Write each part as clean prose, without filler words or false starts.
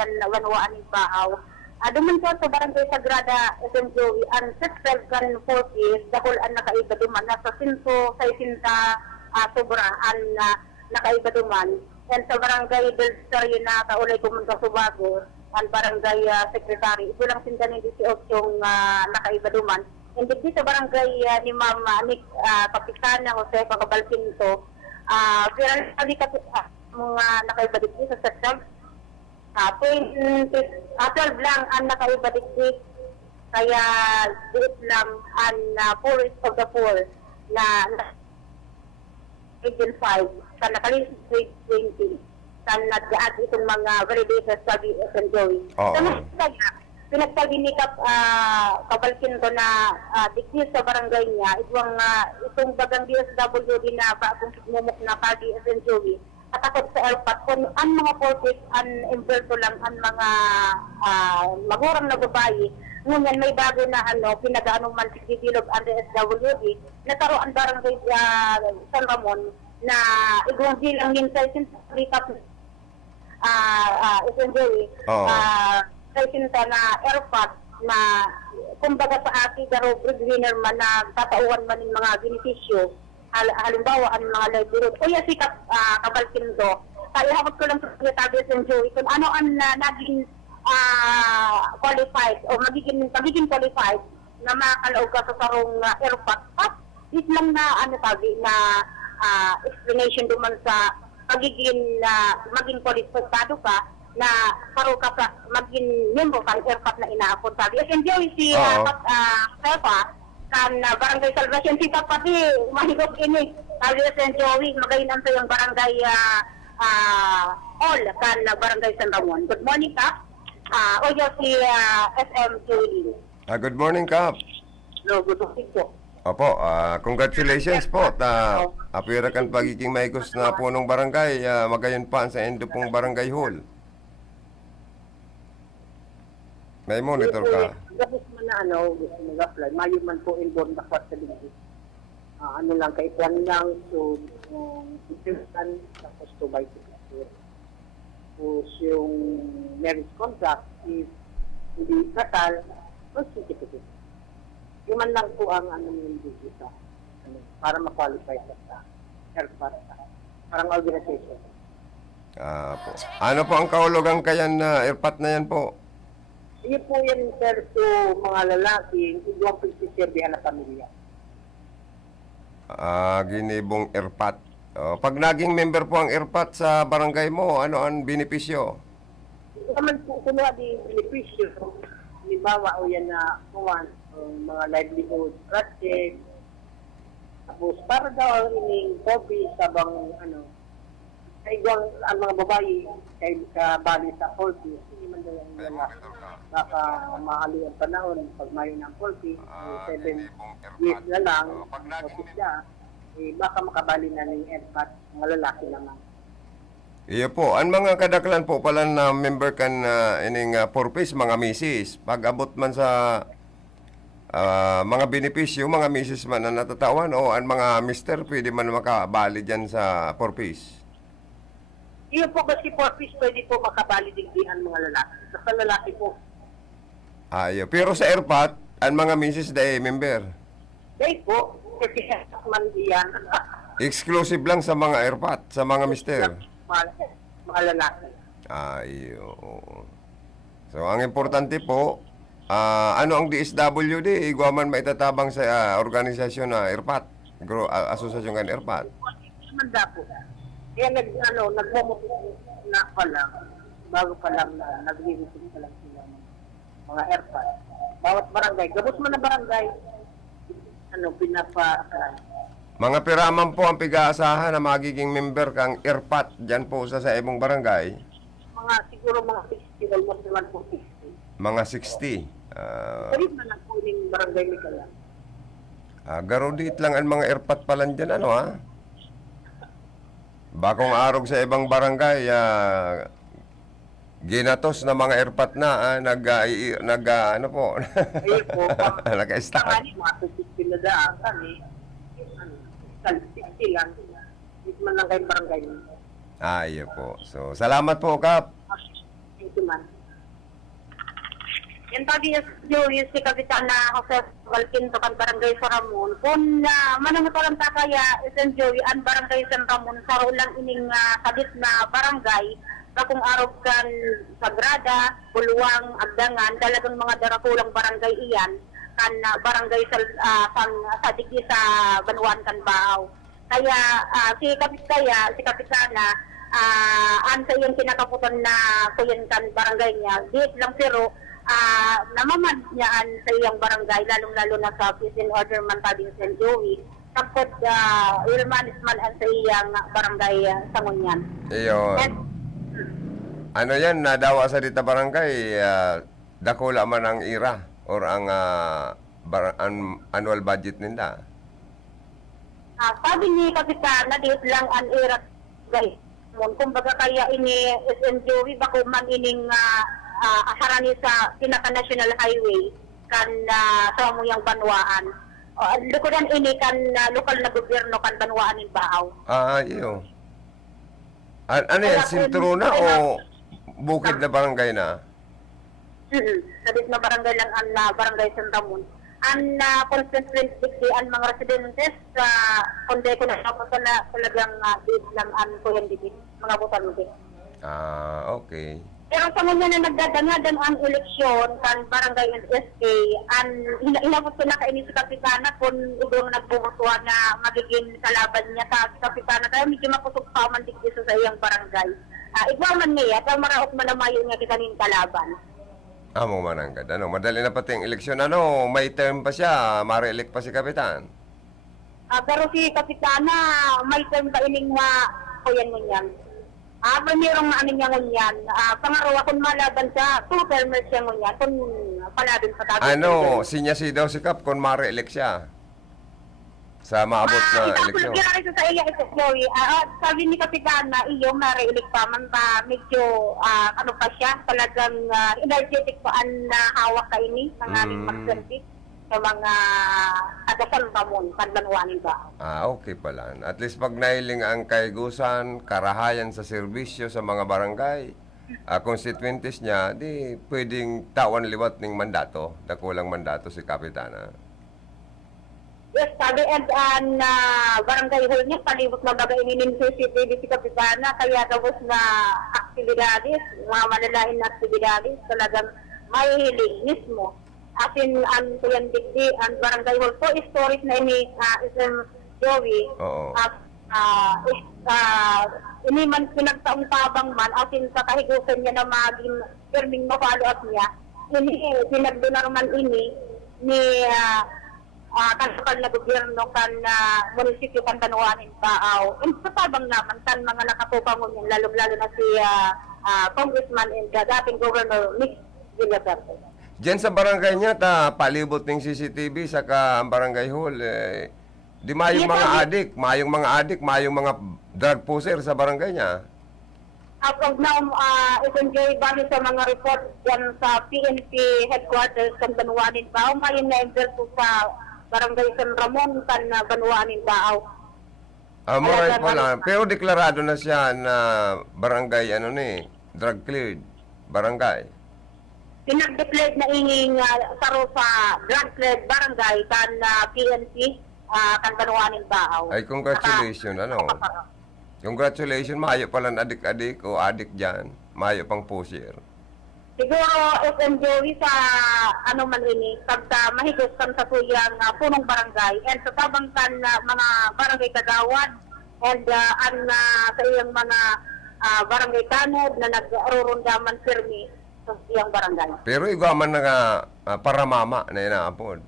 kan wanwaan ni Bahaw. Duman ko sa Barangay Sagrada, SM Joey, ang set kan 40, dahil ang nakaiba duman, nasa sinto, sa isinta, sobraan na nakaiba duman. And sa Barangay Belsario na kaulay pumunta sa Subago, ang Barangay Secretary, ito lang sinta ng 18 yung nakaiba duman. And dito sa Barangay ni Ma'am Kapitana Jose Pagabalpinto, pero hindi kasi mga nakaiba dito sa September. 12 lang ang nakaiba dito, kaya diit lang ang poorest of the poor na Region 5 sa nakalinis grade 20 sa nag-aad itong mga validators sa SM Joey. Kaya pinagsabi ni Kabalkinto na dikis sa barangay niya, itong bagang DSWD na bagong sigmumok na kadi SM Joey, at ako sa ERPAT, kung ang mga portis, ang inverto lang, ang mga magurang na babae, ngunyan may bago na pinag-anong man sigdibilog ang DSWD, nataro ang barangay San Ramon na igong bilang yun sa recap SM Joey, sa isinta na ERPAT na kumbaga sa ating garo breadwinner man na tatauhan man ng mga benepisyo, halimbawa ang mga livelihood. Kuya si Kabalkinto, kaya hapot ko lang sa Secretary ng Joey kung ano ang naging qualified o magiging qualified na makakalaog ka sa sarong ERPAT. At it lang na explanation duman sa maging qualified ka na paro ka maging member ka ERPAT na inaapon. Sabi, enjoy si Pepa kan Barangay Salvacion, si Pati mahigop ini. Sabi sa Joey, magayinan sa yung Barangay Hall kan Barangay San Ramon. Good morning, Kap. Oyo si SM Joey. Good morning, Kap. No, good morning po. Opo, congratulations po. Apira kan pagiging maigos na punong barangay, magayon pa sa endo pong Barangay Hall. May monitor ka. Tapos man na gusto mag-apply, mayo man po inborn na kwat sa linggo. Lang, kay plan lang, so, ipilan, tapos to buy signature. Tapos yung marriage contract, if hindi kasal, mas certificate. Yung man lang po ang yung dito para ma-qualify sa ERPAT, parang organization. Po. Ano po ang kahulugan kayan na ERPAT na yan po? Iyo po yan, sir, to mga lalaki, hindi ang pagsiserbihan na pamilya. Ginibong ERPAT. Pag naging member po ang ERPAT sa barangay mo, ano ang benepisyo? Naman po, kuno di benepisyo. Halimbawa, o yan na mga livelihood project. Tapos, para daw ining hobby sabang kaigwang ang mga babae kay kabali sa 40, hindi man daw yung baka mahali ang panahon pag mayo ng 40, 7 years na lang, tapos siya, baka makabali na ng ERPAT, mga lalaki naman. Iyo po, ang mga kadaklan po pala na member kan ining purpose, mga misis, pag abot man sa mga benepisyo, mga misis man na natatawan o ang mga mister, pwede man makabali dyan sa purpose. Iyo po kasi purpose, pwede po makabali digdihan mga lalaki. Sa lalaki po. Pero sa ERPAT, ang mga misis dahil member. Dahil po, kasi man diyan. Exclusive lang sa mga ERPAT, sa mga mister. Mga lalaki. So, ang importante po, ano ang DSWD? Iguaman maitatabang sa organisasyon na ERPAT, asosasyon kan ERPAT. Manda po. Kaya nagmumutin na pa lang, bago pa lang na nag-release pa lang sila ng mga ERPAT. Bawat barangay, gabos mo na barangay, pinapa-apply. Mga piraman po ang pig-aasahan na magiging member kang ERPAT dyan po sa imong barangay? Siguro mga 60, almost naman po 60. Mga 60. Sabi na lang po yung barangay ni Kala. Garudit lang ang mga ERPAT pa lang dyan, Bakong arog sa ibang barangay, ginatos na mga ERPAT na, Ayun po, nag-stack. mga 60 na daan kami, 60 lang. Hindi man lang kayong barangay. Iyo po. So, salamat po, Kap. Thank you, ma'am. Yan tabi yung si Kapitana Jose Valquinto kan Barangay San Ramon. Kung manangutalang takaya, Isen Joey, ang Barangay San Ramon, saro lang ining kabit na barangay, kakung araw kan Sagrada, Buluwang, Agdangan, talagang mga darakulang barangay iyan, kan barangay sa digi sa Banuan kan Baaw. Kaya si Kapitana, an sa iyong kinakaputan na kuyan kan barangay niya, diit lang pero namamad niyaan sa iyang barangay, lalong-lalo na sa peace and order man tabing St. Joey, tapos ilmanis man sa iyang barangay sa Ngunyan. Iyon. Ano yan, nadawa sa dita barangay, dakula man ang IRA or ang annual budget nila? Sabi ni Kapitana, diit lang ang irat guys. Kumbaga kaya ini St. Joey, bako man ining harani sa pinaka-national highway kan sa muyang Banwaan. Lukudan ini kan lokal na gobyerno kan Banwaan in Baaw. Iyo. Ano yan, sintro na o bukid na barangay na? Sabit na barangay lang ang barangay San Ramon. Ang constituency ang mga residentes kundi ko na talagang bid lang ang kuyan dito, mga butan mo dito. Okay. Pero sa mga na nagdadangadan ang eleksyon kan barangay and SK, inabot ko na kainin si Kapitana kung ibang nagbubutuwa na magiging kalaban niya sa Kapitana. Kaya medyo makusog pa man dito sa iyang barangay. Igwa man niya, at maraot man na mayo niya kita nin kalaban. Mo mananggad. Madali na pati ang eleksyon. May term pa siya. Ma-re-elect pa si Kapitan. Pero si Kapitana, may term pa ining kuyan mo niyan. Mayroong niya ngunyan. Pangarawa kung malaban sa 2 termers siya ngunyan, kung palabin sa tabi. Sinya si daw si Kap kung ma-re-elect siya sa maabot na eleksyon. Ito sa iya ito, Joey. Sabi ni Kapitana, iyo ma-re-elect pa man pa medyo ano pa siya, talagang energetic pa ang hawak ka ini, ng aming mag-service sa mga agasan pamon, panlanuanin ba? Okay pala. At least pag nailing ang kaigusan, karahayan sa serbisyo sa mga barangay, constituentes niya, di pwedeng tawan liwat ng mandato, dakulang mandato si Kapitana. Yes, sabi and barangay hall niya, palibot na baga ininin CCTV si Kapitana, kaya tapos na aktibidades, mga malalain na aktibidades, talagang may hiling mismo. Asin ang tuyan digdi, ang barangay hall po, stories na ini isang Joey. Oo. Ini man pinagtaong tabang man, asin sa kahigusan niya na maging firming ma-follow up niya, ini pinagdunar man ini ni kanukal na gobyerno kan munisipyo kan Banuanin Baaw. Sa tabang naman kan mga nakatupangon yan, lalo-lalo na si Congressman and dating Governor Nick Villaverde. Diyan sa barangay niya, palibot ng CCTV saka ang barangay hall. Di mayong mga adik, mayong mga drug pusher sa barangay niya. As of now, isang Joey, base sa mga report yan sa PNP headquarters kan Banuanin Baaw, mayon na po sa barangay San Ramon kan Banuanin Baaw. Right pala. Pero deklarado na siya na barangay, drug cleared barangay. Pinag-declare na inging saro sa drug-cleared barangay kan PNP kan Banuanin Baaw. Ay, congratulations, Congratulations, mayo pala adik-adik o adik dyan. Mayo pang pusher. Siguro, SM Joey, sa man ini, pagka mahigos kan sa tuyang punong barangay, and sa tabang kan mga barangay kagawad, and sa iyang mga barangay kanod na nag-arurundaman firme sa iyang barangay. Pero igaman na nga paramama na inaapod.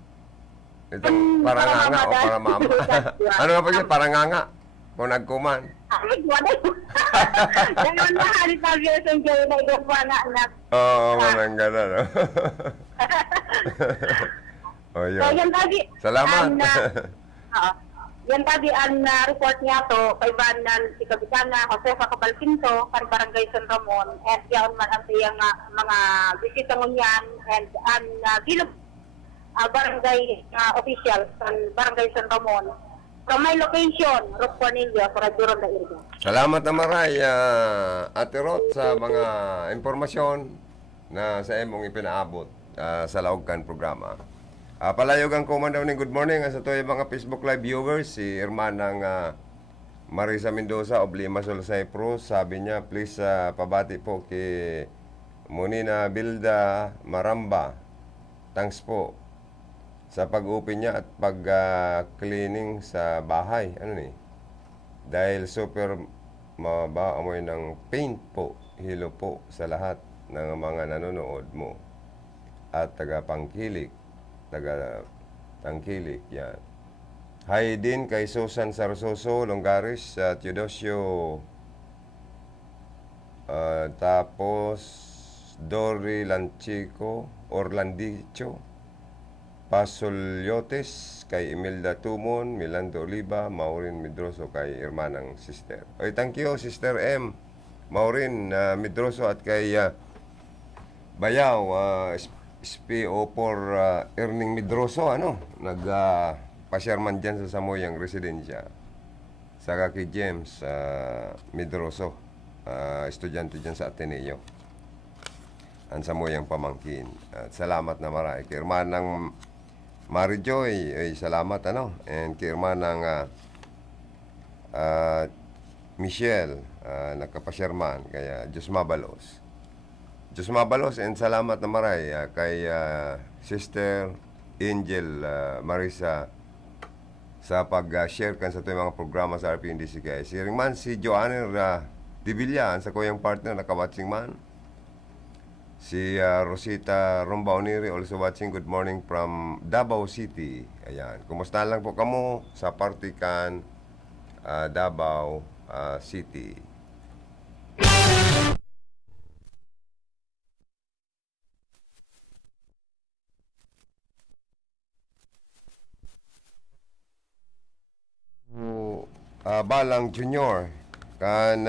Itong paranganga o paramama. Ano nga pa siya? Paranganga. Kung nagkuman. Ay, wala. Ganun na, halit na SM Joey na igwa na. Manang gana, no? Yun. So, yan tabi. Salamat. Yan tabi ang report niya to kay Banan si Kapitana Josefa Cabalquinto kan Barangay San Ramon, and yaon man ang siyang mga bisita ngunyan, and ang bilog barangay officials kan Barangay San Ramon From my location, Ruth Cornelio, sa Radyo Ronda Iriga. Salamat na maray, Ate Rot, sa mga impormasyon na sa imong ipinaabot sa Laugkan programa. Palayogang komando ni good morning sa to mga Facebook Live viewers, si Hermanang Marisa Mendoza of Lima Solsay Pro. Sabi niya, please pabati po kay Monina Bilda Maramba. Thanks po sa pag-open niya at pag-cleaning sa bahay. Ano ni? Dahil super mababa amoy ng paint po. Hilo po sa lahat ng mga nanonood mo. At taga-Tangkilik. Yan. Hi din kay Susan Sarsoso, Longaris, Teodosio. Tapos Dory Lanchico, Orlandicho, Pasolyotes, kay Imelda Tumon, Milando Oliva, Maureen Medroso, kay Hermanang Sister. Oy, thank you, Sister M. Maureen Medroso at kay Bayaw, SPO4 Erning Medroso, nag-pasyarman dyan sa Samoyang Residensya. Saka kay James Medroso, estudyante dyan sa Ateneo. Ang Samoyang pamangkin. At salamat na marami. Kay Hermanang Marijoy, salamat and kay Hermanang Michelle, nagkapasyarman, kaya Diyos Mabalos. Diyos Mabalos, and salamat na maray kay Sister Angel Marisa sa pag-share kan sa ito mga programa sa RPNDCK. Si Ringman, si Joanner Dibillan, sa kuyang partner, naka-watching man. Si Rosita Rombaoniri, also watching. Good morning from Davao City. Ayan. Kumusta lang po kamo sa Partikan, Davao City. Balang Junior kan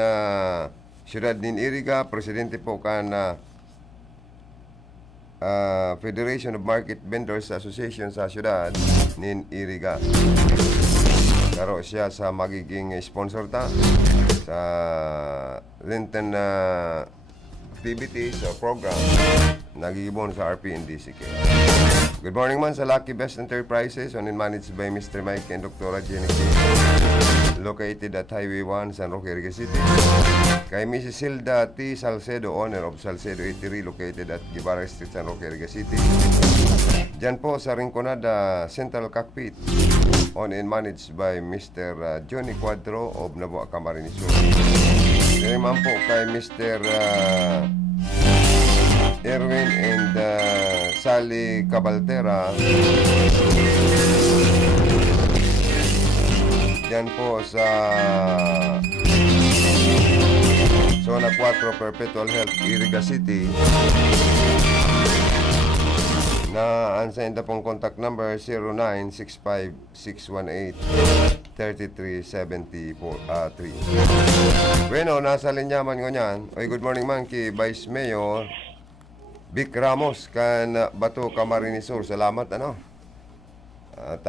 Siyudad nin Iriga, presidente po kan Federation of Market Vendors Association sa Siyudad nin Iriga. Karo siya sa magiging sponsor ta sa Linton activities o program nagigibon sa RPNDCK. Good morning man sa Lucky Best Enterprises, owned and managed by Mr. Mike and Dr. Jenny K. Located at Highway 1, San Roque, Iriga City. Kay Mrs. Hilda T. Salcedo, owner of Salcedo Eatery, located at Guevara Street, San Roque, Iriga City. Diyan po sa Rinconada Central Cockpit, owned and managed by Mr. Johnny Cuadro of Navoa, Camarines Sur. Naman po kay Mr. Erwin and Sally Cabaltera. Diyan po sa Zona 4 Perpetual Health, Iriga City. Na ansayin na pong contact number 0965-618-3373. Bueno, nasa linyaman ko niyan. Oy, good morning man kay Vice Mayor Vic Ramos kan Bato, Camarines Sur. Salamat At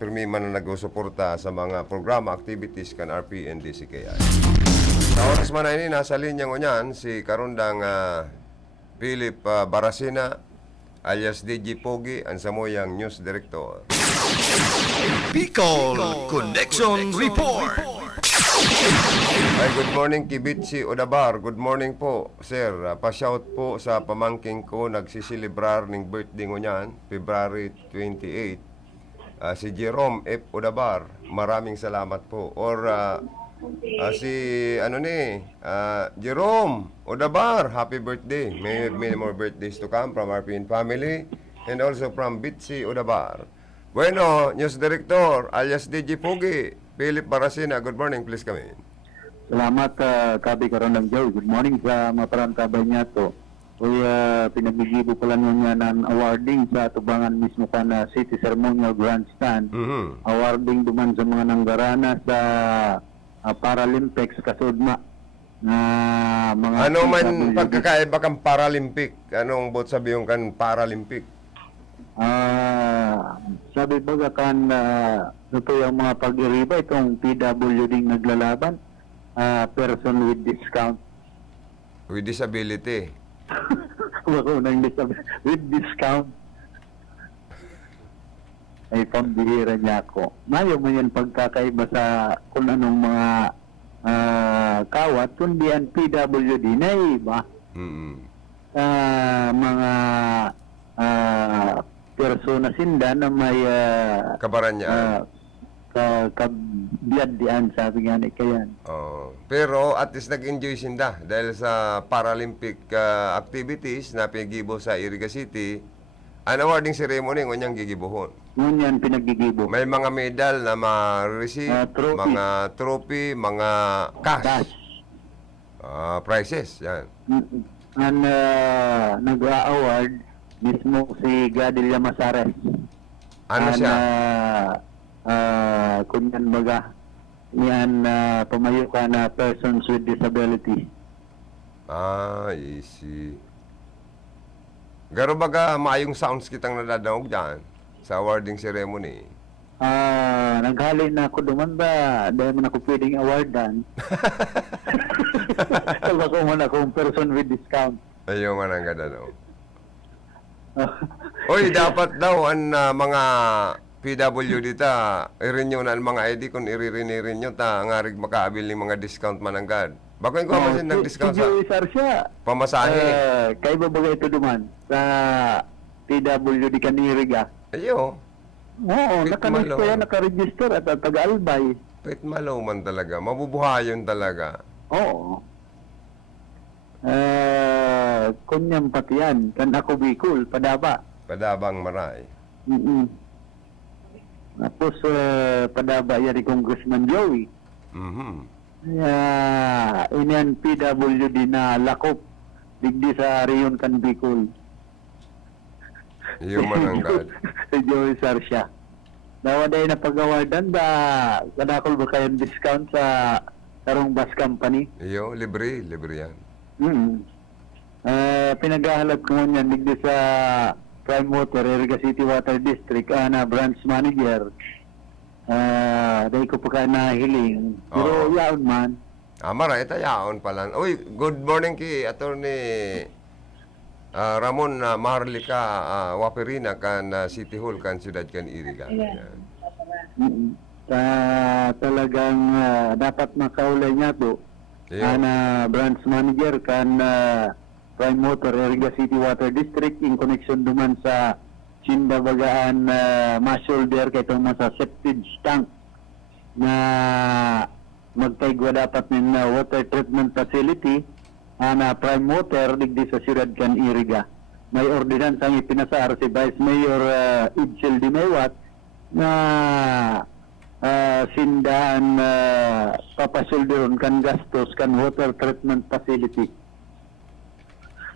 pirmi man na nag-suporta sa mga programa, activities kan RPNDCKI. Sa oras man na ini, nasa linya ko niyan si Karundang Philip Barasina alias DJ Pogi, ang Samoyang News Director. Bicol Connection Report. Ay, good morning Kibitsi Odabar. Good morning po, sir. Pa-shout po sa pamangking ko nagsisilibrar ng birthday ko niyan, February 28. Si Jerome F. Odabar. Maraming salamat po. Or Jerome Odabar, happy birthday. May many more birthdays to come from RPN family and also from Bitsi Odabar. Bueno, News Director alias DJ Pogi, Philip Barasina, good morning, please come in. Salamat Kabi Karandang Joe. Good morning sa mga parang kabay niya to. Uy, pinagbigibo pala niya ng awarding sa tubangan mismo ka na City Ceremonial Grandstand. Awarding duman sa mga nanggarana sa Paralympics kasudma na mga ano man pagkakaiba kang Paralympic? Anong bot sabi yung kan Paralympic? Sabi baga kan ito yung mga pag-iriba, itong PWD naglalaban, person with discount. With disability. Wako nang with discount. Ay pambihira niya ako. Mayo mo yan pagkakaiba sa kung anong mga kawat, kundi ang PWD na iba. Mm-mm. Mga persona sinda na may Kabaranyaan. kabiyad sabi nga ni kayan. Oh. Pero at least nag-enjoy sinda dahil sa Paralympic activities na pinagibo sa Iriga City. Ang awarding ceremony ng gigibuhon. Ngunyan pinagigibo. May mga medal na ma-receive, Trophy. mga trophy, mga cash. Cash. Prizes, yan. Ang nag-award mismo si Gadilla Masares. Ano siya? Kunyan baga, yan pumayo ka na persons with disability. Easy. Garo baga maayong sounds kitang nadadaog dyan sa awarding ceremony. Naghali na ako duman ba? Dahil man ako pwedeng awardan. Sabi ko man akong person with discount. Ayaw man ang ganda daw. Oy, dapat daw ang mga PWD ta i-renew na ang mga ID kung i-renew ta ngarig makaabil ng mga discount man ang gad. Bakit ko masin nag-discount sa Studio siya. pamasahe? Kay babaga ito duman sa PWD Kaniriga. Ayo, Oo, Pit nakalis Malo. ko yan, nakaregister at taga-albay. pet malaw man talaga. Mabubuhayon talaga. Oo. Kunyang pati yan. Kan ako Bicol, Padaba. Padabang maray. Tapos Padaba yan ni Congressman Joey. Mhm. Inian PWD na lakop. Digdi sa Rion kan Bicol. Iyo man ang gad. Si Joey Sarsya. Dawaday na pag-awardan ba? Kadakol ba kayong discount sa Tarong Bus Company? Iyo, libre yan. Pinaghahalap ko niyan digdi sa Prime Water, Iriga City Water District, na branch manager. Dahil ko pa ka nahiling. Pero Oo. yaon man. Maray, tayaon pala. Uy, good morning ki Attorney Ramon Maharlika Waperina kan City Hall kan Siyudad kan Iriga. Yan. Talagang dapat makaulay niya to. Yeah. Na branch manager kan Prime Water, Iriga City Water District in connection duman sa Sindabagaan ma-shoulder kay itong nasa septage tank na magtaigwa dapat ng water treatment facility na Prime Water digdi sa Siyudad kan Iriga. May ordinance ang ipinasar si Vice Mayor Idsil Dimewat na sindahan papasulderon kan gastos kan water treatment facility.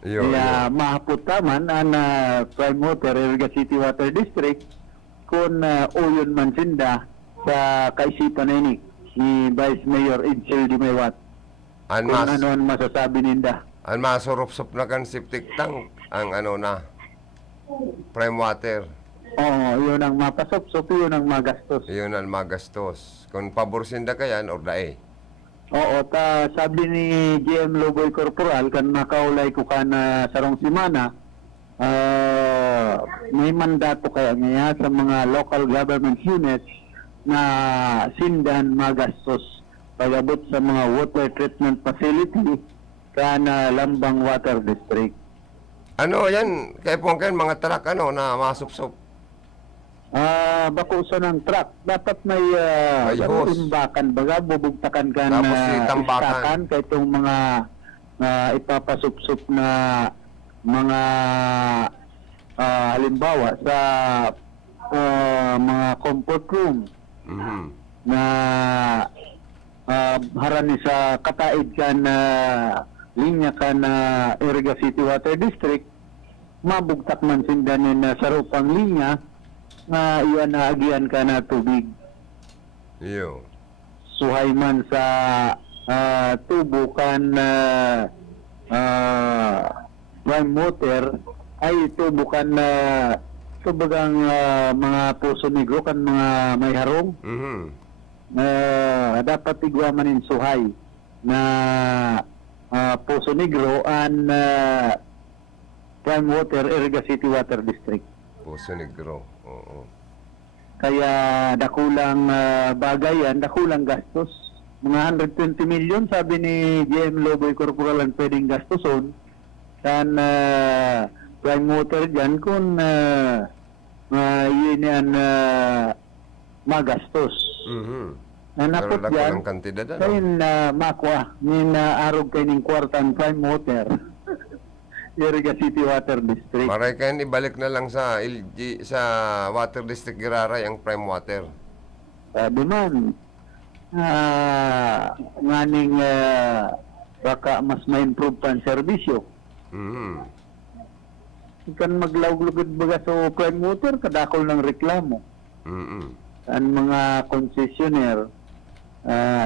Iyo, Kaya mahaputaman ang Prime Water, Iriga City Water District kung uyon man sinda sa kaisipan ni Vice Mayor Idsil Dimewat. An Kung mas ano ang masasabi ninda. an masurop-sop na kan septic tank ang Prime Water. Oo, yun ang mapasop-sop, yun ang magastos. Iyon ang magastos. Kung paborsinda kayan or dae. Oo, sabi ni GM Loboy Corporal, kan nakaulay ko ka na sarong simana, may mandato kaya niya sa mga local government units na sindan magastos pag-abot sa mga water treatment facility kana Lambang Water District. Ano yan? Kaya po mga truck na masupsop. Bako sa ng truck, dapat may May hose. imbakan baga, bubugtakan ka Tapos na itambakan. istakan kay itong mga ipapasup-sup na mga halimbawa sa mga comfort room Mhm. na harani sa kataid ka na linya ka na Iriga City Water District, mabugtak man sindanin na sa rupang linya na iyan na agian ka na tubig. Iyo. Suhay man sa tubo kan Prime Water ay tubo kan ito bagang mga Puso Negro kan mga may harong Mhm. dapat igwamanin suhay na Puso Negro and Prime Water, Iriga City Water District. Puso Negro. Oo. Kaya dakulang bagay yan, dakulang gastos. Mga 120 million, sabi ni GM Loboy Corporal ang pwedeng gastoson. Kan Prime Water dyan kung yun yan magastos. Mhm. Nanapot Pero dyan, lang kantidad kayo ano? na makwa, ni arog kayo ng kwartan Prime Water. Iriga City Water District. Maray kayo ibalik na lang sa LG, sa Water District Giraray ang Prime Water. Sabi man, nganing baka mas ma-improve pa ang serbisyo. Mhm. Kan maglawglugod baga sa Prime Water, kadakol ng reklamo. Mhm. Ang mga concessionaire,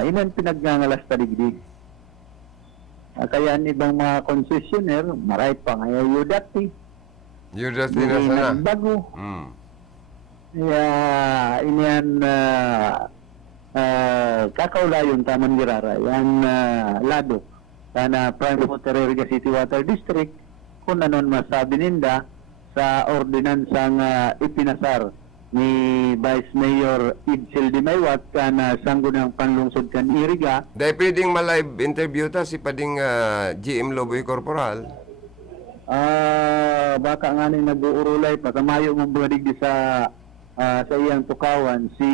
inan pinagngangalas taligdig. Kaya ang ibang mga concessionaire, maray pa ngayon dati. Yun just din na Hindi sana. nagbago. Mm. Kaya iniyan kakaulayon taman girara yan lado sana Prime Water Iriga City Water District kung anon masabi ninda sa ordinansang ipinasar ni Vice Mayor Idsel Di Maywat kana sanggo ng panlungsod kan Iriga. Dahil pwedeng ma-live interview ta si pading GM Loboy Corporal. Baka nga ni nag-uurulay patamayo mong buwadig sa iyang tukawan si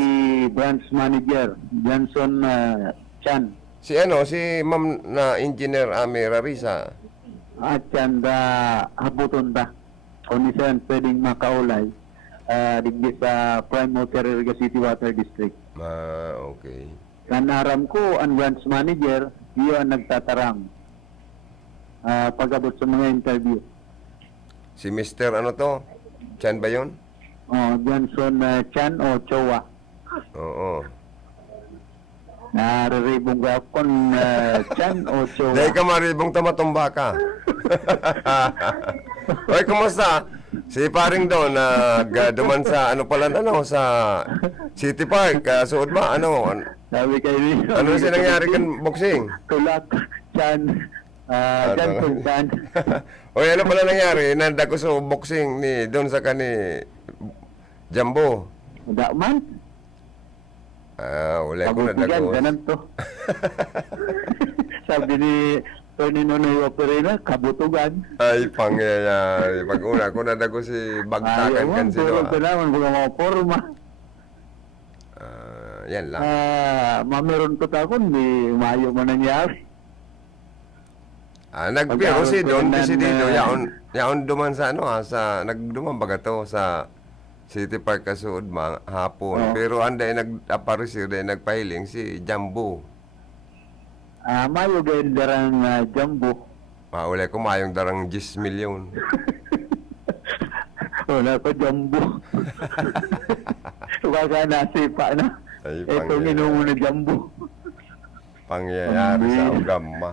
branch manager Johnson Chan Si Ma'am na Engineer Ame Rarisa. at yan habuton ta kung isan pwedeng makaulay digdi sa Prime Water Iriga City Water District. Okay. Kanaram ko ang branch manager iyon nagtatarang pag-abot sa mga interview. Si Mr. ano to? Chan ba yun? Johnson Chan o Chowa. Oo. Nariribong gapon Chan o Chowa. Dahil ka maribong tamatumba ka. Oy, kumusta? Si paring doon, duman sa, sa City Park, suod ba? Sabi kayo ni Ano si nangyari kan boxing? Tulak Chan Johnson Chan. Oy, ano pala nangyari? Nanda ko sa boxing ni doon sa kani Jumbo. Da man. Wala ko na Kabutigan, dagos. ganun to. Sabi ni Tony Nonoy Operina, kabutugan. Ay, pangyayari. Pag una ko na dago si Bagtakan kan si Pero Doa. naman, mga mga forma. Yan lang. Mameron ko takon, di mayo man nangyari. Nagpiro si Don Pagkaroon ko Desidido. ng, Yaon duman sa nagduman baga to sa City Park kasuod hapon. Oo. Pero anday nag-aparisir, nagpahiling si Jumbo. Mayo gayon darang jumbo. Maulay ko mayong darang 10 milyon. Wala ko jumbo. Baka nasipa na. Ay, Ito minumo na jumbo. Pangyayari sa ugama.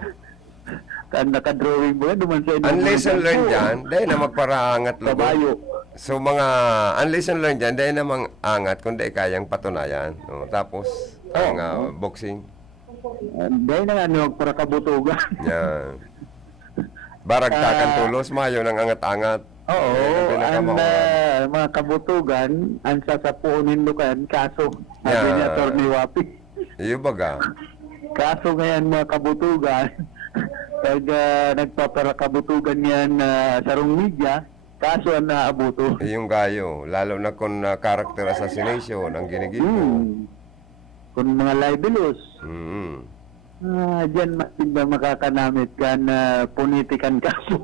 Kan nakadrawing mo yan, duman sa inyo. Ang lesson learned dyan, dahil na magparaangat logo. Kabayo. So ang lesson learned dyan, dahil na mangangat kung dahil kayang patunayan. No? Tapos, ang boxing. Dahil na nga para kabutugan. Yan. Baragtakan tulos, mayo ng angat-angat. Oo, Yan ang ang pinakamahal. mga kabutugan, ang sasapunin lukan, kaso. Sabi Yeah. ni Atty. Wapi. Iyo baga. Kaso ngayon mga kabutugan, pag nagpaparakabutugan yan sarong media, kaso ang naabuto. Iyong gayo. Lalo na kung character assassination ang ginigibo. Kung mga libelous, Mm. diyan matinda makakanamit ka na punitikan kaso.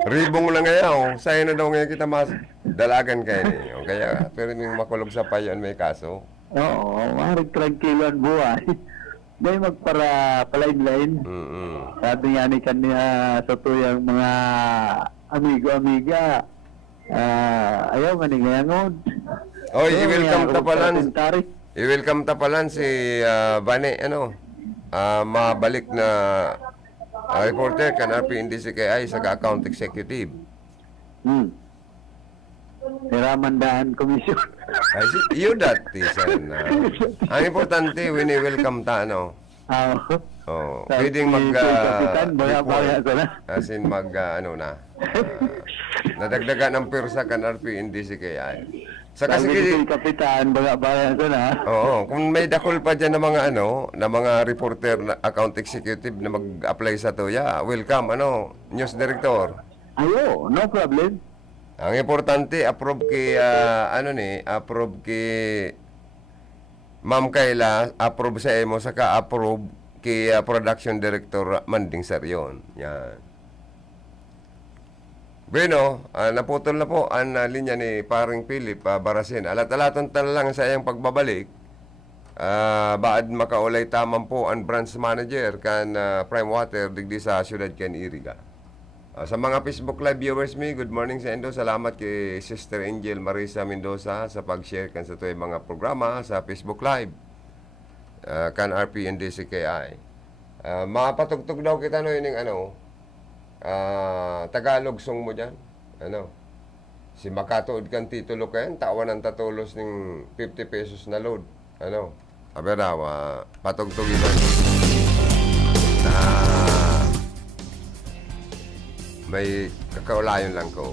Ribong lang ngayon. Sa'yo na daw ngayon kita mas dalagan kayo ni. O kaya, pero yung makulog sa payan may kaso. Oo, maaaring tranquilo ang buhay. Dahil magpara palain-lain. Mm. Sabi nga ni kanya sa tuyang mga amigo-amiga, ayaw nga ni ngayangod. Oy, i-welcome tapalan. Tari. I-welcome tapalan si Bane, mabalik na reporter kan RP Indisi kay sa account executive. Ramandaan Commission. Ay, yun dati sana. Ang importante, wini-welcome ta, ano? Oh, pwedeng Kapitan, baya-baya report. ko na. As in ano na. Nadagdagan ng pwersa kan RP hindi si kaya. Sa kasi Sabi ko, Kapitan, baya-baya ko na. oo, kung may dakol pa diyan ng mga na mga reporter na account executive na mag-apply sa to, yeah, welcome news director. Ayo, no problem. Ang importante approve kay approve kay Ma'am Kayla, approve sa emo saka approve kay production director Manding Sarion. Yan. Bueno, naputol na po ang linya ni Paring Philip Barasin. Alat-alaton lang sa iyang pagbabalik. Baad makaulay tamang po ang branch manager kan Prime Water digdi sa siyudad kan Iriga. Sa mga Facebook Live viewers mi, good morning sa Indo. Salamat kay Sister Angel Marisa Mendoza sa pag-share kan sa tuwing mga programa sa Facebook Live. Kan RP and DCKI. Mapatugtog daw kita ining Tagalog song mo dyan. Si makatuod kang titulo kayan, tawan ng tatulos ng 50 pesos na load. Abera, patugtugin may kakaulayon lang ko.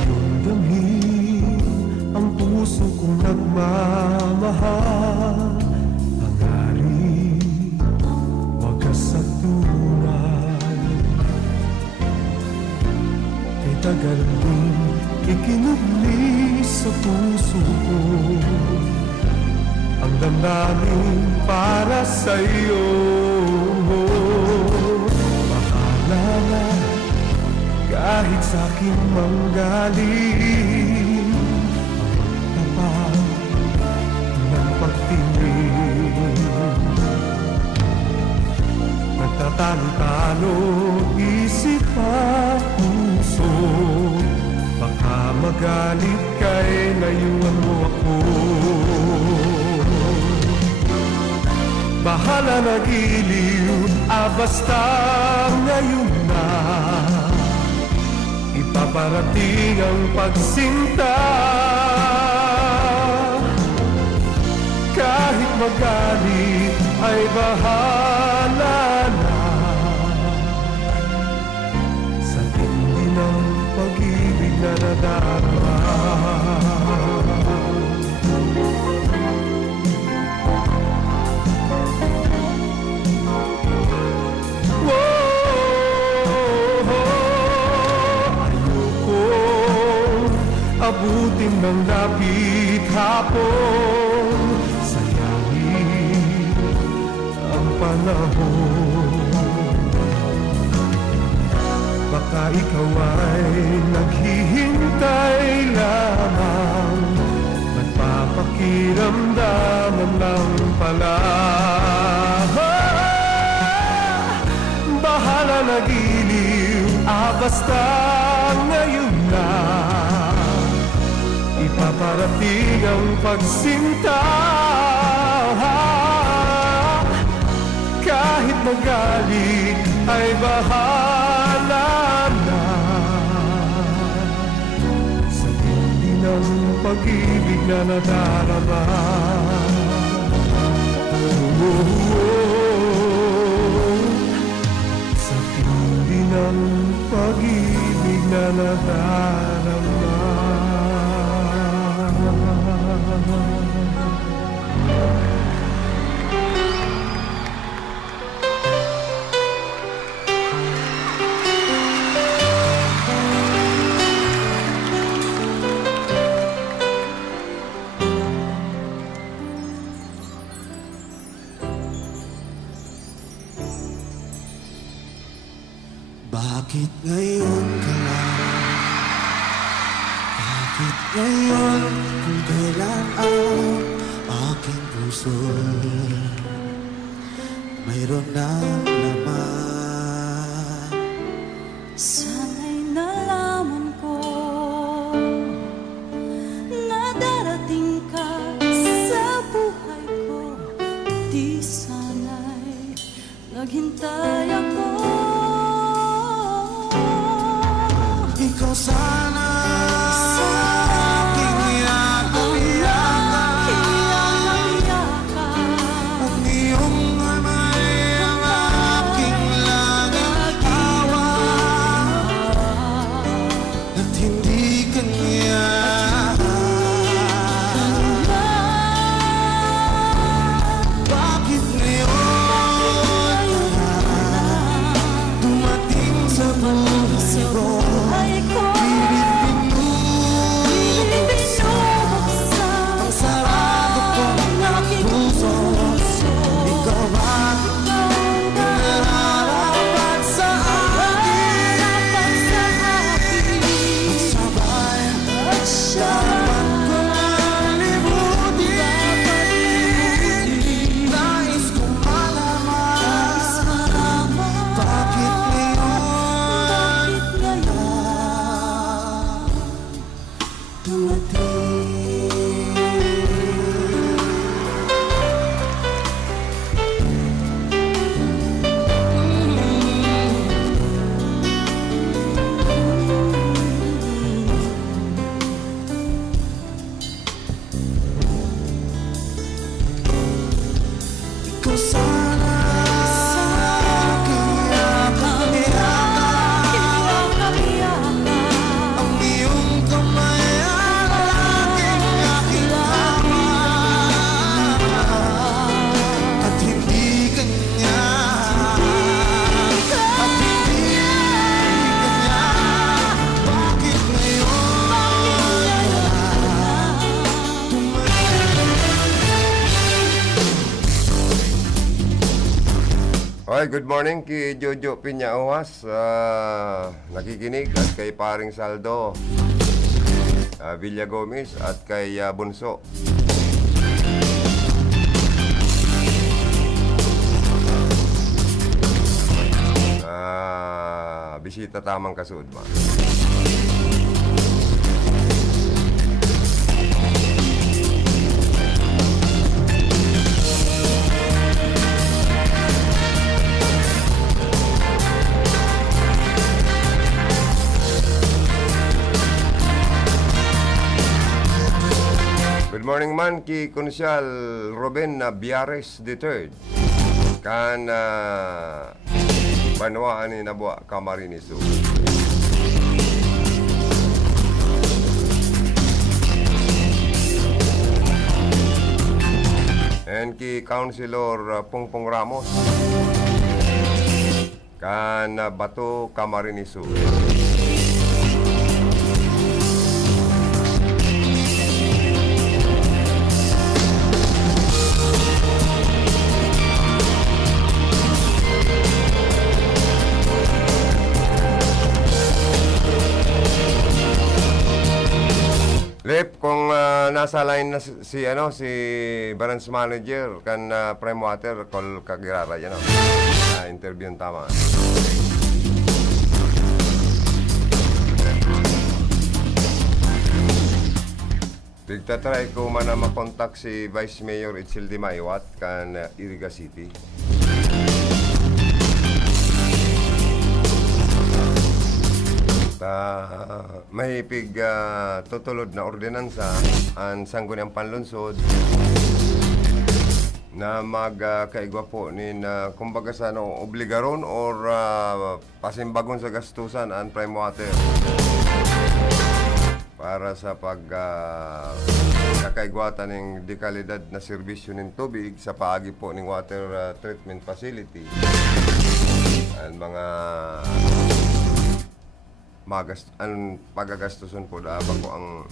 Iyong damhin ang puso kong nagmamahal. Hangarin, wagas at tunay. Kay tagal din ikinubli sa puso ko ang damdamin para sa'yo. Bahala na kahit sa'kin manggaling ang tapat ng pagtingin. Nagtatalo-talo isip at puso, baka magalit kay layuan mo ako. Bahala na giliw, basta ngayon na ipaparating ang pagsinta. Kahit magalit ay bahala na sa tindi ng pag-ibig na nadarama. Abutin ng dapit hapon, sayangin ang panahon. Baka ikaw ay naghihintay lamang, nagpapakiramdaman lang pala. Bahala na giliw, basta ngayon na ipaparating ang pagsinta. Kahit magalit ay bahala na sa tindi ng pag-ibig na nadarama. Sa tindi ng pag-ibig na nadarama. Ngayon kung kailan ang aking puso mayroon na naman. Sana'y nalaman ko na darating ka sa buhay ko. Di sana'y naghintay ako. Ikaw sana aking yakap-yakap. Ang iyong kamay ang aking laging hawak. At hindi kanya bakit ngayon dumating sa buhay ko? Ang sarado kong puso, ikaw ba nararapat sa akin? Sabay dapat kong libutin. Nais kong malaman bakit ngayon dumating. Ikaw sana aking yakap-yakap. Ang iyong kamay ang laging aking hawak. At hindi kanya bakit ngayon Okay, good morning kay Jojo Piñauas, nakikinig, at kay Paring Saldo Villa Gomez, at kay Bunso. Bisita tamang kasud ma. Good morning man ki Konsyal Ruben na Biares III. Kan banwaan ni Nabua Camarines Sur. And ki Councilor Pongpong Ramos. Kan Bato Camarines Sur. Lep, kung nasa line na si branch manager kan Prime Water, call kagirara yan interview yung tama. Tigtatry ko man na makontak si Vice Mayor Itzildi Maywat kan Iriga City. Mahipig tutulod na ordinansa ang Sangguniang Panlunsod na magkaigwa po ni kumbaga sa obligaron or pasimbagon sa gastusan ang Prime Water para sa kakaigwatan ng dekalidad na serbisyo ng tubig sa paagi po ng water treatment facility ang mga ang pagagastuson po dapat po ang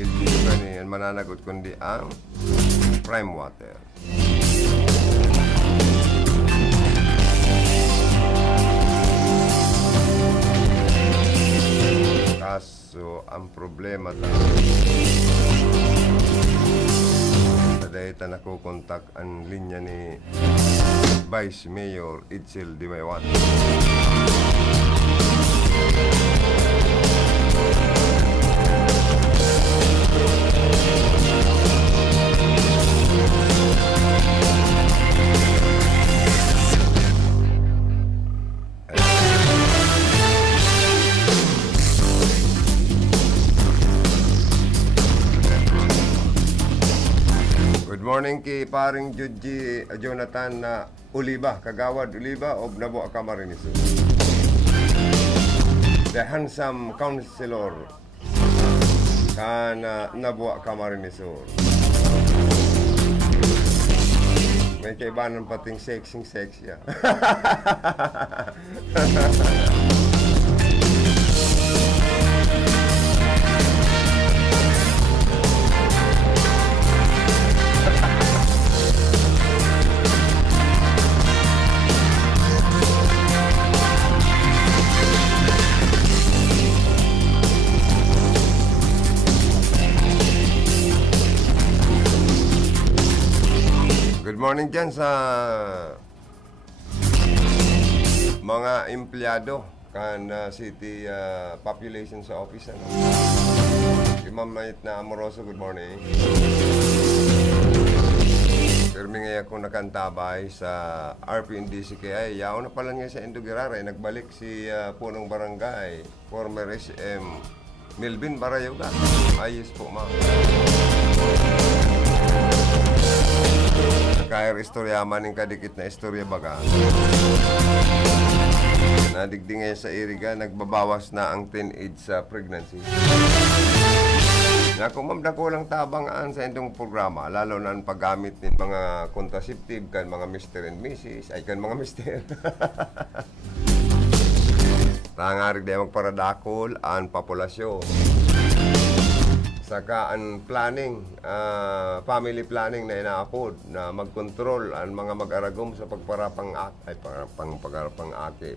LGU kaniyan mananagot kundi ang Prime Water. Kas So, ang problema dahil nakukontak ang linya ni Vice Mayor Itzel Dimaywan. Good morning kay paring Judge Jonathan na Uliba, Kagawad Uliba of Nabo Camarines. The handsome councilor kan Nabo Camarines. May kaibanan pating sexy. Good morning dyan sa mga empleyado kan city population sa office. Ano? Ma'am Mayit na Amoroso, good morning. Pirmi ngayon akong nakantabay sa RPNDCKI. Yaon na pala nga sa Indugirare. Nagbalik si punong barangay, former SM Melvin Barayoga. Ayos po, ma'am. Kaya istorya man yung kadikit na istorya baga. Nadigdi ngayon sa Iriga, nagbabawas na ang teenage sa pregnancy. Naku, ma'am, dako lang tabangaan sa indong programa, lalo na ang paggamit ng mga contraceptive kan mga Mr. and Mrs. ay kan mga Mr. Tangarig di magparadakol ang populasyon. Saka ang planning, family planning na inaapod na magkontrol ang mga mag-aragom sa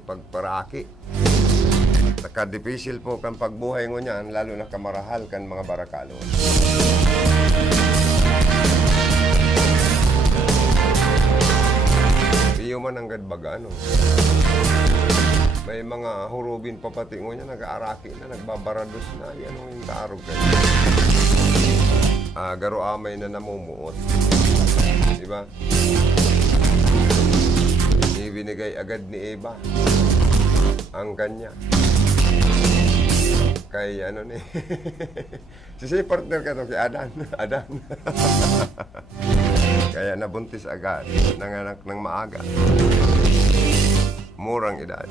pagparaaki. Saka difficile po kan pagbuhay ngo niyan, lalo na kamarahal kan mga barakalo. Iyo man ang gadbaga, ano. May mga hurubin pa pati ngo niya, nag-aaraki na, nagbabarados na, yan yung kaarog kayo. Garo amay na namumuot. Diba? Ibinigay agad ni Eva ang kanya. Kay ano ni si partner ka to kay Adan. Kaya nabuntis agad, nanganak ng maaga. Murang edad.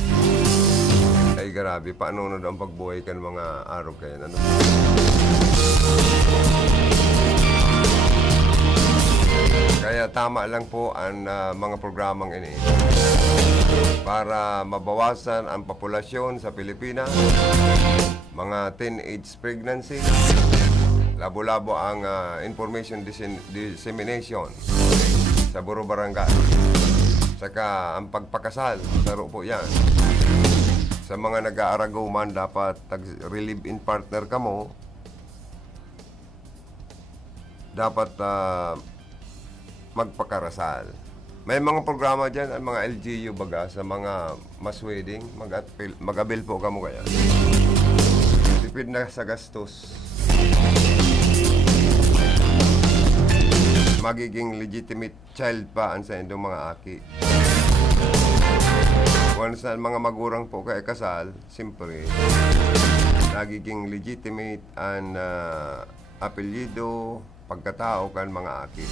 Ay grabe, paano na ang pagbuhay kan mga araw kayo ano? Kaya tama lang po ang mga programang ini para mabawasan ang populasyon sa Pilipinas, mga teenage pregnancy, labo-labo ang information dissemination sa buro barangay. Saka ang pagpakasal, saro po yan. Sa mga nag-aaragaw man, dapat relive-in partner ka mo. Dapat magpakarasal. May mga programa dyan, ang mga LGU baga, sa mga mass wedding, mag-abil po ka mo kaya. Tipid na sa gastos. Magiging legitimate child pa ang sa indong mga aki. Once na mga magurang po kay kasal, siyempre, nagiging legitimate ang apelyido, pagkatao kan mga aki.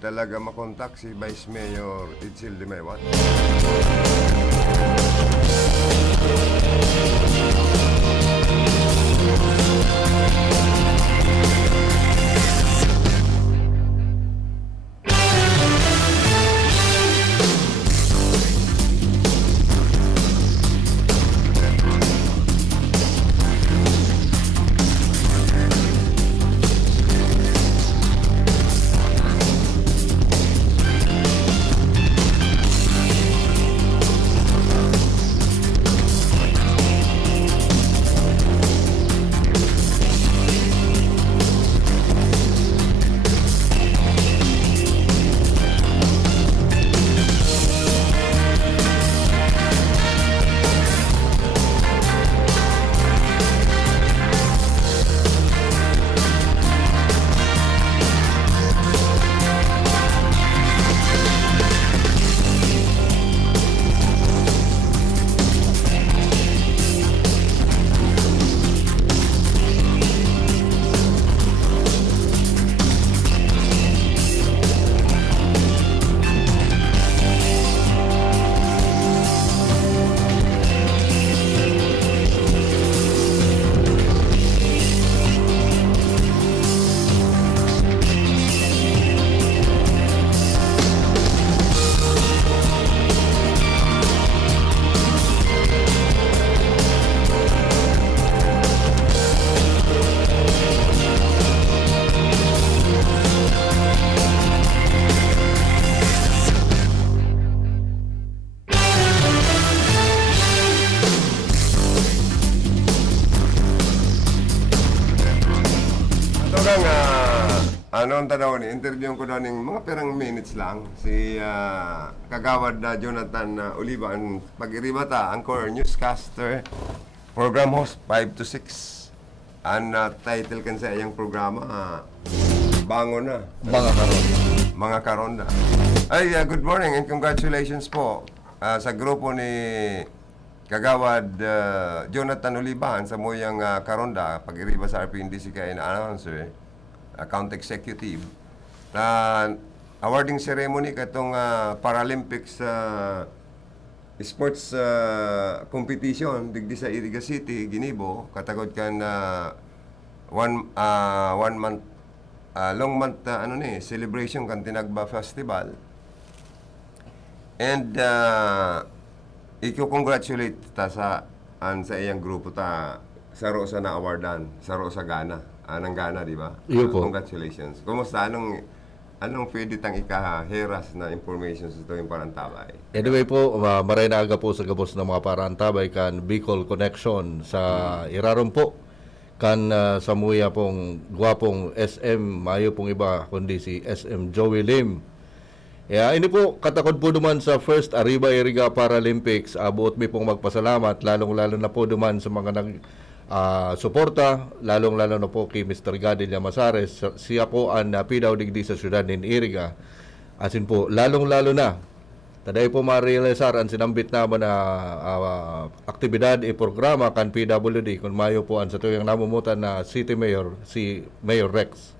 Talaga makontak si Vice Mayor Itzel Dimaywan. ano ang tanaw ni? Interview ko daw ng mga perang minutes lang. Si Kagawad Jonathan Oliva, ang pag-iribata, anchor, newscaster, program host, 5 to 6. Ang title kan sa iyang programa, Bango na. Mga karon. Mga karonda. Ay, good morning and congratulations po sa grupo ni Kagawad Jonathan Olivan sa muyang karonda, pag-iriba sa RPNDC kay na announcer, account executive, na awarding ceremony katong Paralympics sports competition digdi sa Iriga City, Ginibo, katagod kan one month long month celebration kan Tinagba Festival. And i-congratulate ta sa iyang grupo ta saro sa na-awardan, saro sa Ghana. Anang Ghana, di ba? Iyo po. Congratulations. Kumusta? Anong pwede tang ikaheras na information sa ito yung Parantabay? Anyway po, maray na aga po sa gabos ng mga Parantabay kan Bicol Connection sa iraron po kan sa muya pong guwapong SM, mayo pong iba kundi si SM Joey Lim. Ini po katakod po duman sa first Arriba Iriga Paralympics. Buot mi pong magpasalamat lalong-lalo na po duman sa mga suporta, lalong-lalo na po kay Mr. Gadil Llamazares. Siya po ang napidaw digdi sa syudad ng Iriga. Asin po, lalong-lalo na, taday po ma-realizar ang sinambit naman na aktibidad programa kan PWD kung mayo po ang sa tuyang namumutan na City Mayor, si Mayor Rex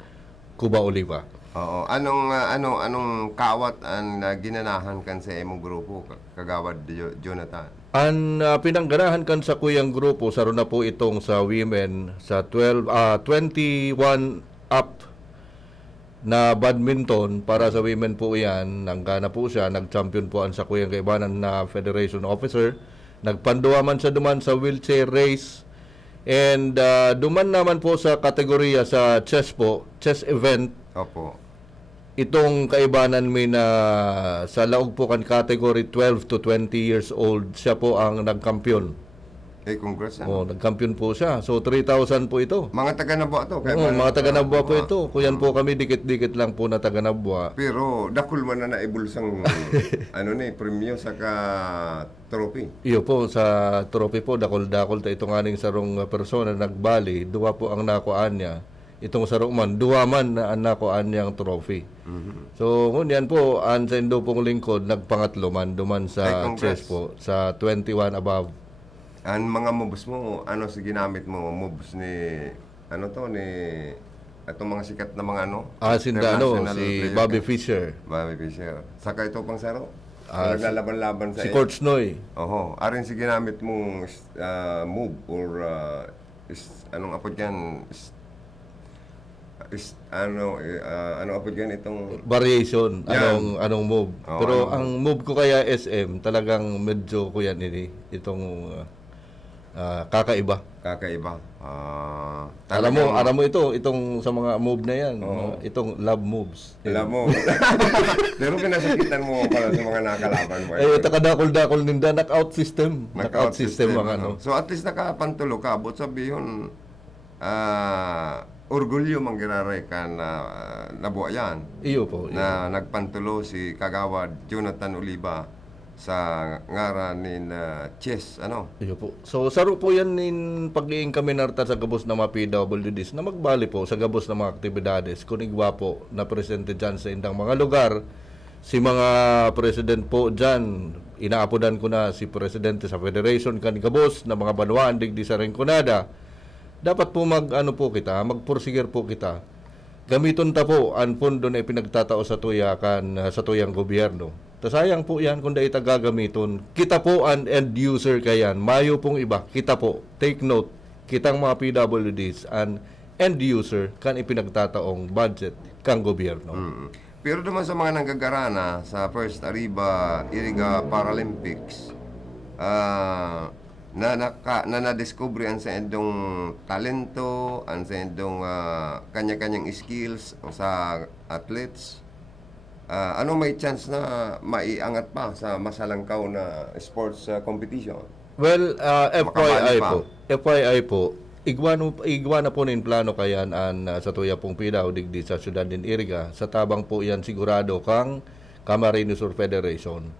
Cuba Oliva. Oo. Anong kawat ang ginanahan kan sa imong grupo, Kagawad Jonathan? Ang pinangganahan kan sa kuyang grupo, saro na po itong sa women sa 21 up na badminton para sa women po yan. Nanggana po siya, nag-champion po ang sa kuyang kaibanan na federation officer. Nagpanduwa man siya duman sa wheelchair race. And duman naman po sa kategorya sa chess po, chess event. Opo. Itong kaibanan may na sa laog po kan category 12 to 20 years old, siya po ang nagkampiyon. Congrats. Nagkampiyon po siya. So 3,000 po ito. Mga taga-Nabwa to. Mga taga-Nabwa po ito. Kuyan po kami, dikit-dikit lang po na taga-Nabwa. Pero dakul man na naibulsang premyo sa trophy. Iyo po, sa trophy po, dakol-dakol ta itong aning sarong persona nagbali, duwa po ang nakuan niya. Itong sarong man, duwa man na ang nakuan niyang trophy. So, ngunyan po, ang sa indo pong lingkod, nagpangatlo man, duman sa chess po, sa 21 above. Ang mga moves mo, sa ginamit mo, moves ni, itong mga sikat na mga Sinda, si Bobby Fischer. Bobby Fischer. Saka ito pang saro? Naglalaban-laban sa si Coach Noy. Oho. Arin si ginamit mong move or anong apod yan? Anong apod yan itong... Variation. Yan. Anong move. Pero ang move ko kaya SM, talagang medyo ko yan itong kakaiba. Kakaiba. Alam mo itong sa mga move na yan, itong love moves. Alam mo. Pero pinasakitan mo pala sa mga nakalaban mo. Takadakol-dakol ninda, knockout system. Knockout system ang ano. So at least nakapantulo ka, but sabihin, orgulyo manggirare ka na nabuha yan. Iyo po. Na nagpantulo si Kagawad Jonathan Oliva sa ngaran ni chess, Iyo po. So, saro po yan pag-iing kami narta sa gabos na mga PWDs na magbali po sa gabos na mga aktibidades. Kunigwa po na presente dyan sa indang mga lugar. Si mga president po dyan, inaapodan ko na si presidente sa federation kan gabos na mga banwaan digdi sa Rinconada. Dapat po magpursigir po kita. Gamiton ta po ang pondo na ipinagtatao sa tuyakan sa tuyang gobyerno. Sayang po yan kung dahil gagamiton. Kita po ang end user kayan. Mayo pong iba. Kita po. Take note. Kitang mga PWDs ang end user kan ipinagtataong budget kang gobyerno. Pero naman sa mga nanggagarana sa First Arriba Iriga Paralympics, na-discover ang sa endong talento, ang sa endong kanya-kanyang skills sa athletes. Ano may chance na maiangat pa sa masalangkaw na sports competition? Well, FYI po, igwa na po nin plano kayan sa tuya pong pidaw digdi sa syudad din Iriga. Sa tabang po yan sigurado kang Camarines Sur Federation.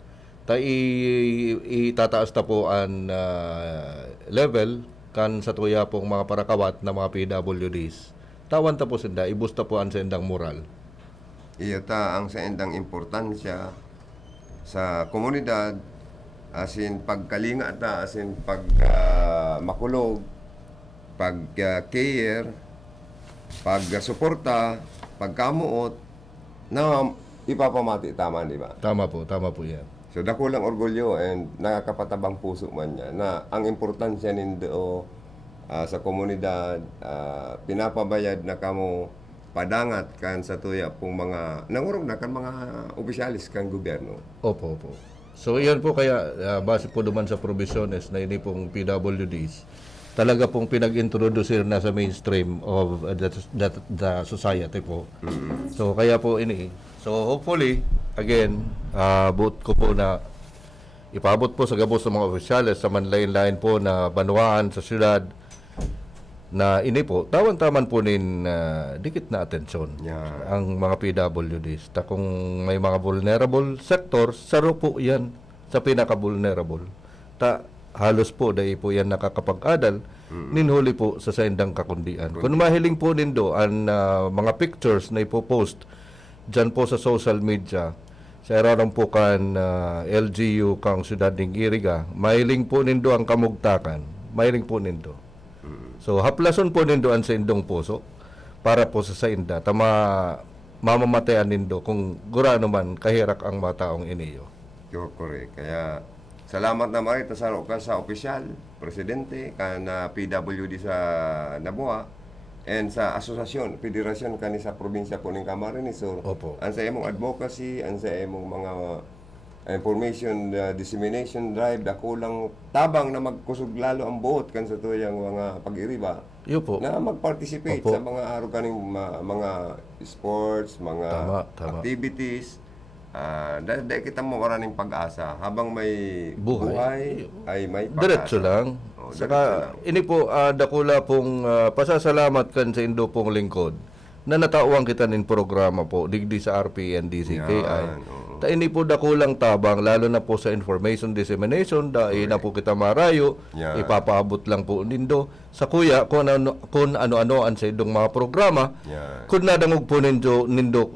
Itataas na po ang level kan sa tuya pong mga parakawat na mga PWDs. Tawan ta po sinda, ibusta po ang sendang moral. Iyata ang sa endang importansya sa komunidad, asin pagkalinga ta, asin pag makulog, pag care, pag suporta, pagkamuot, na ipapamati tama, di ba? Tama po yan. So dako lang orgulyo and nakakapatabang puso man niya na ang importansya nindo sa komunidad, pinapabayad na kamo padangat kan sa tuya pong mga nangurog na kan mga opisyalis kan gobyerno. Opo. So iyan po kaya base po naman sa provisiones na ini pong PWDs, talaga pong pinag-introduce na sa mainstream of the society po. So kaya po ini. So hopefully, again, buot ko po na ipaabot po sa gabos ng mga opisyales sa manlain-lain po na banwaan sa syudad na ini po, tawan-taman po nin dikit na atensyon Yeah. ang mga PWDs. Ta kung may mga vulnerable sectors, saro po yan sa pinaka-vulnerable. Ta halos po dahil po yan nakakapag-adal, ninhuli po sa saindang kakundian. Kung mahiling po nindo ang mga pictures na ipopost dyan po sa social media, sa erarang po kan LGU kang syudad ng Iriga, mahiling po nindo ang kamugtakan. Mahiling po nindo. So, haplason po nindo ang sa indong puso para po sa sainda. Mamamatayan nindo kung gurano man kahirak ang mga taong iniyo. Correct. Kaya salamat naman ito sa opisyal, presidente, kan PWD sa Naboa, and sa asosasyon, federasyon kani sa probinsya po ng Camarines Sur. Opo. Ang sa imong advocacy, ang sa imong mga information dissemination drive, dako lang tabang na magkusog lalo ang buot kan sa tuyang mga pag-iriba Iyo po. na mag-participate Opo. sa mga araw kaning mga sports, mga Tama. activities. Dahil kita mo maraming pag-asa habang may Buhay. ay may pag-asa. Diretso lang. Oh, Saka, diretso lang. ini po, dakula pong pasasalamat kan sa indo pong lingkod na natauwang kita nin programa po, digdi sa RPN, DCKI. Yan, oo. Ta ini po dakulang tabang, lalo na po sa information dissemination, dahil na po kita marayo, Yan. ipapaabot lang po nindo sa kuya kung ano-ano ang sa indong mga programa. Yan. Kung nadangog po nindo,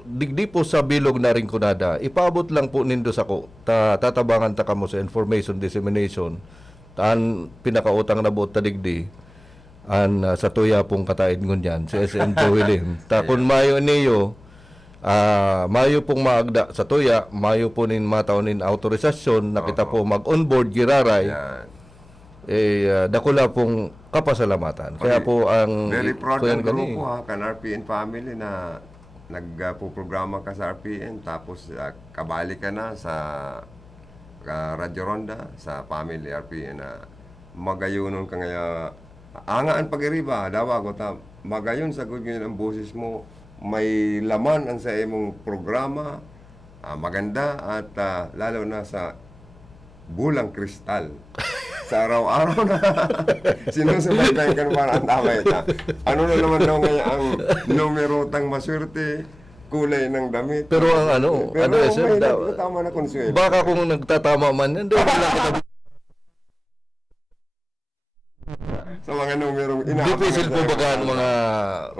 digdi po sa bilog na rin kunada, ipaabot lang po nindo sa ko, tatabangan ta kamo sa information dissemination, taan pinakautang na buot ta digdi, sa tuya pong kataid ngunyan, si SM Joey Lim. Ta kung mayo niyo, mayo pong maagda sa tuya, mayo po nin mataunin autorisasyon na kita po mag-onboard giraray, Yan. dakula pong kapasalamatan. Kaya po ang Very proud kuyan ang kani. grupo kan RPN family na nagpo-programa ka sa RPN tapos kabali ka na sa Radyo Ronda sa family RPN na magayunon ka ngaya angaan pag-iriba dawa ko ta magayon sa good yun ang boses mo may laman ang sa imong programa maganda at lalo na sa bulang kristal sa araw-araw na sinusubaybayan ka para ang tama ito. Ano na naman daw ngayon ang numero tang maswerte, kulay ng damit. Pero ang Pero SM, may tama na konsuelo. baka kung nagtatama man, hindi lang kita. Sa mga numerong Difficile po baga ang mga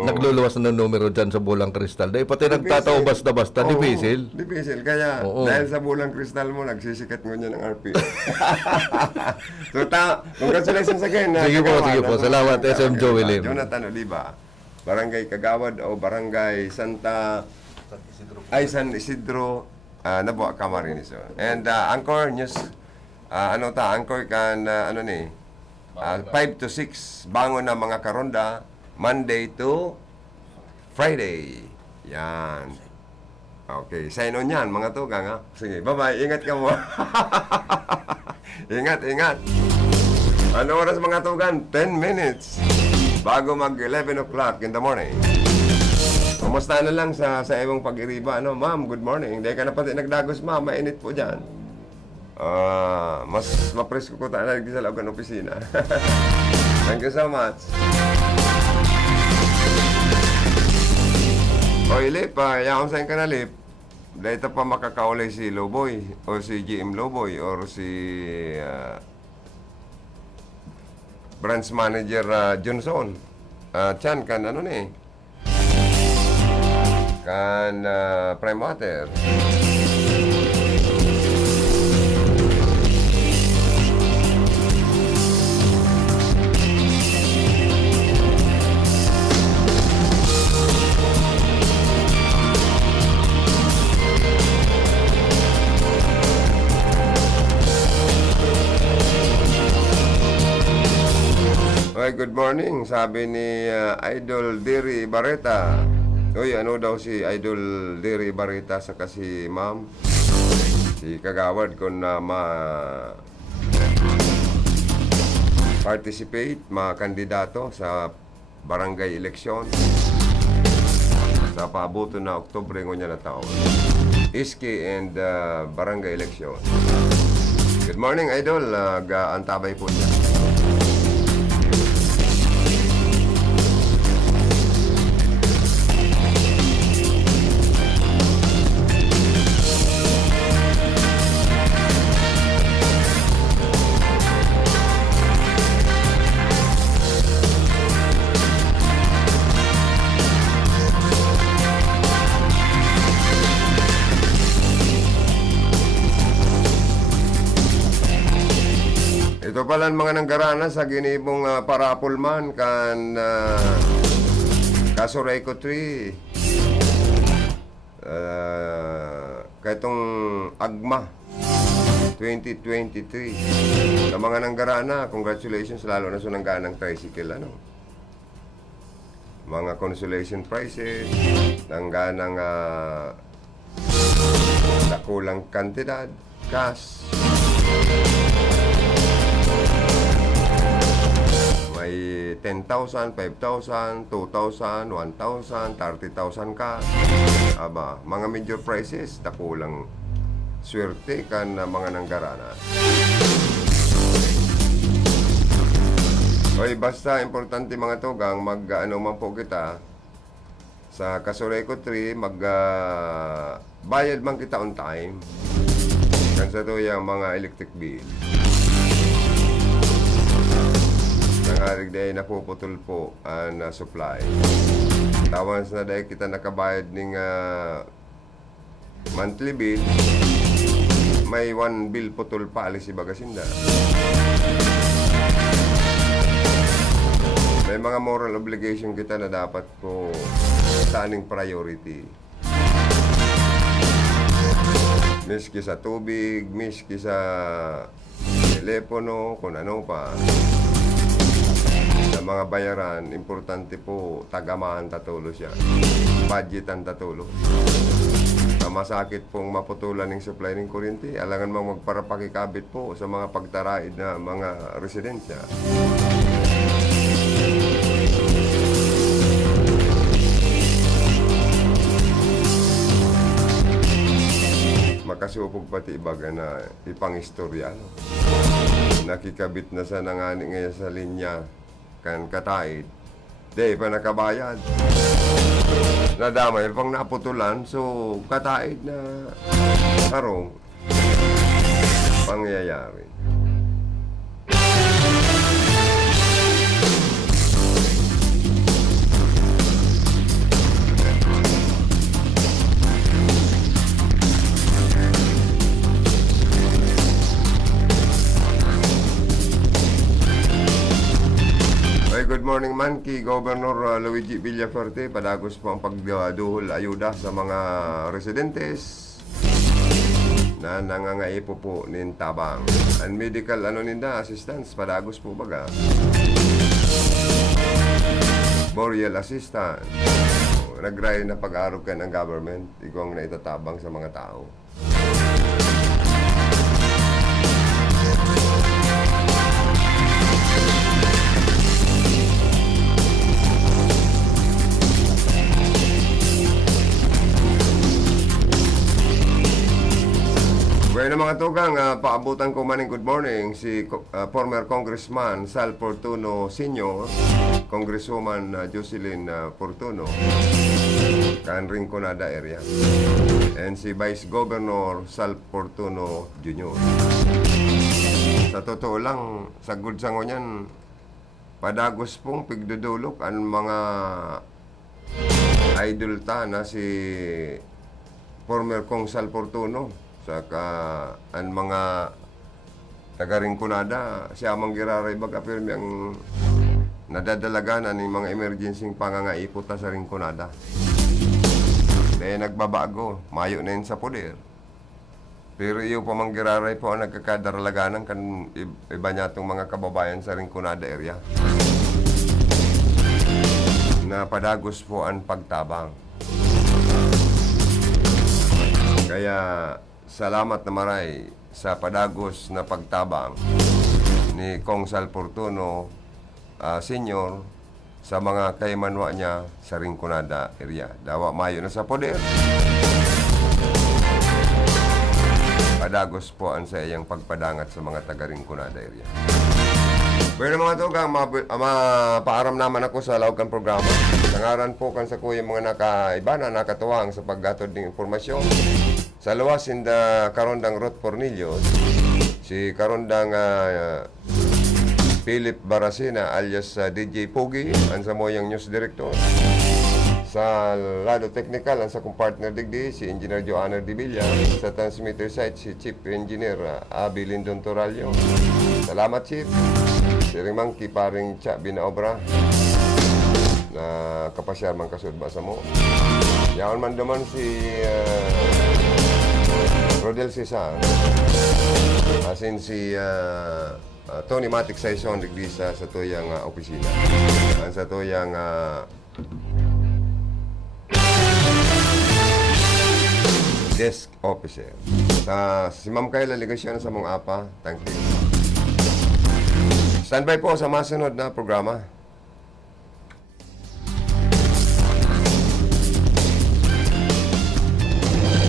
nagluluwas na numero dyan sa bulang kristal. Dahil pati nagtataw basta-basta, difficile. Difficile. Kaya Oo. dahil sa bulang kristal mo, nagsisikat mo niya ng RPM. So, congratulations again. Sige po. Salamat, SM Joey Lim. Jonathan Oliva, Barangay Kagawad o Barangay San Isidro, Naboa, Camarines. And Anchor News, Anchor kan, 5 to 6, bangon na mga karonda, Monday to Friday. Yan. Okay, sign on yan, mga tugang, ha? Sige, bye-bye. Ingat ka mo. Ingat. Ano oras, mga tugan? 10 minutes. Bago mag 11 o'clock in the morning. Kumusta na lang sa iyong pag-iriba, Ma'am, good morning. Hindi ka na pati nagdagos, ma'am. Mainit po dyan. Mas mapresko ko tayo sa loob ng opisina. Thank you so much. O Ilip, yaon sa ka na Lip. Dahil pa makakaulay si Loboy o si GM Loboy or si branch manager Johnson. Chan kan ano ni? Kan Prime Water. Ay, good morning. Sabi ni Idol Diri Barreta. Uy, ano daw si Idol Diri Barreta sa kasi ma'am? Si Kagawad kung na participate, mga kandidato sa barangay eleksyon sa pabuto na Oktubre ngunya na taon. Iski and barangay eleksyon. Good morning, Idol. Antabay po niya. Ito pala ang mga nanggarana sa ginibong parapulman kan Kasureko 3 kaitong Agma 2023 sa mga nanggarana. Congratulations, lalo na sa nangganang tricycle mga consolation prizes, nangganang nakulang kantidad cash. May 10,000, 5,000, 2,000, 1,000, 30,000 ka. Aba, mga major prizes, takulang swerte kan mga nanggarana. Oy, basta importante mga tugang, mag-ano man po kita sa Kasureko 3, bayad man kita on time. Kan sa to yung mga electric bill. Nangarig dahil napuputol po ang supply. Tawans na dahil kita nakabayad ng monthly bill, may 1 bill putol pa alis si Bagasinda. May mga moral obligation kita na dapat po saaning priority. Miski sa tubig, miski sa telepono, kung ano pa. Sa mga bayaran, importante po tagamaan tatulo siya. Budgetan tatulo. Masakit pong maputulan ng supply ng kuryente. Alangan mang magparapakikabit po sa mga pagtaraid na mga residensya. Makasupog pati ibaga na ipangistorya. Nakikabit na sa nangani ngayon sa linya kan kataid. Di pa nakabayad. Nadamay pang naputulan, so kataid na karong pangyayari. Good morning man kay Governor Luigi Villafuerte. Padagos po ang pagduhol ayuda sa mga residentes na nangangaipo po nin tabang. And medical ninda assistance, padagos po baga. Burial assistance. Nag-ray na pag-arog ka ng government, ikaw ang naitatabang sa mga tao. Bueno, Bueno mga tugang, paabutan ko maning good morning si former Congressman Sal Fortuno Sr., Congresswoman Jocelyn Fortuno, kan Rinconada area, and si Vice Governor Sal Fortuno Jr. Sa totoo lang, sagod sa ngunyan, padagos pong pigdudulok ang mga idol ta na si former Kong Sal Fortuno. Saka ang mga taga-Rinconada, siya mang giraray baga pero ang nadadalaga na ng mga emergency pangangaipota sa Rinconada. Kaya nagbabago, mayo na yun sa poder. Pero iyo pa mang giraray po ang nagkakadaralaganan kan iba niya itong mga kababayan sa Rinconada area. Na padagos po ang pagtabang. Kaya salamat na maray sa padagos na pagtabang ni Kong Sal Fortuno Senior sa mga kaimanwa niya sa Rinconada area. Dawa mayo na sa poder. Padagos po ang sa iyang pagpadangat sa mga taga Rinconada area. Bueno mga tugang, mapaaram naman ako sa lawag kan programa. Nangaran po kan sa kuya mga nakaiba na nakatuwang sa paggatod ng informasyon. Sa luwas inda karondang Ruth Pornillos, si karondang Philip Barasina alias DJ Pogi, ang sa moyang news director. Sa lado technical, ang sa kong partner digdi, si Engineer Joanna Divilla. Sa transmitter site, si Chief Engineer Abi Lindon Toralio. Salamat, Chief. Si Rimang Kiparing Cha Binaobra na kapasyar man kasud ba sa mo. Yaon man duman si Rodel Cesar, asin si Tony Matic Saison digdi sa tuyang opisina. Ang sa tuyang desk officer. Si Ma'am Kayla Ligasyon sa mong apa, thank you. Standby po sa masunod na programa.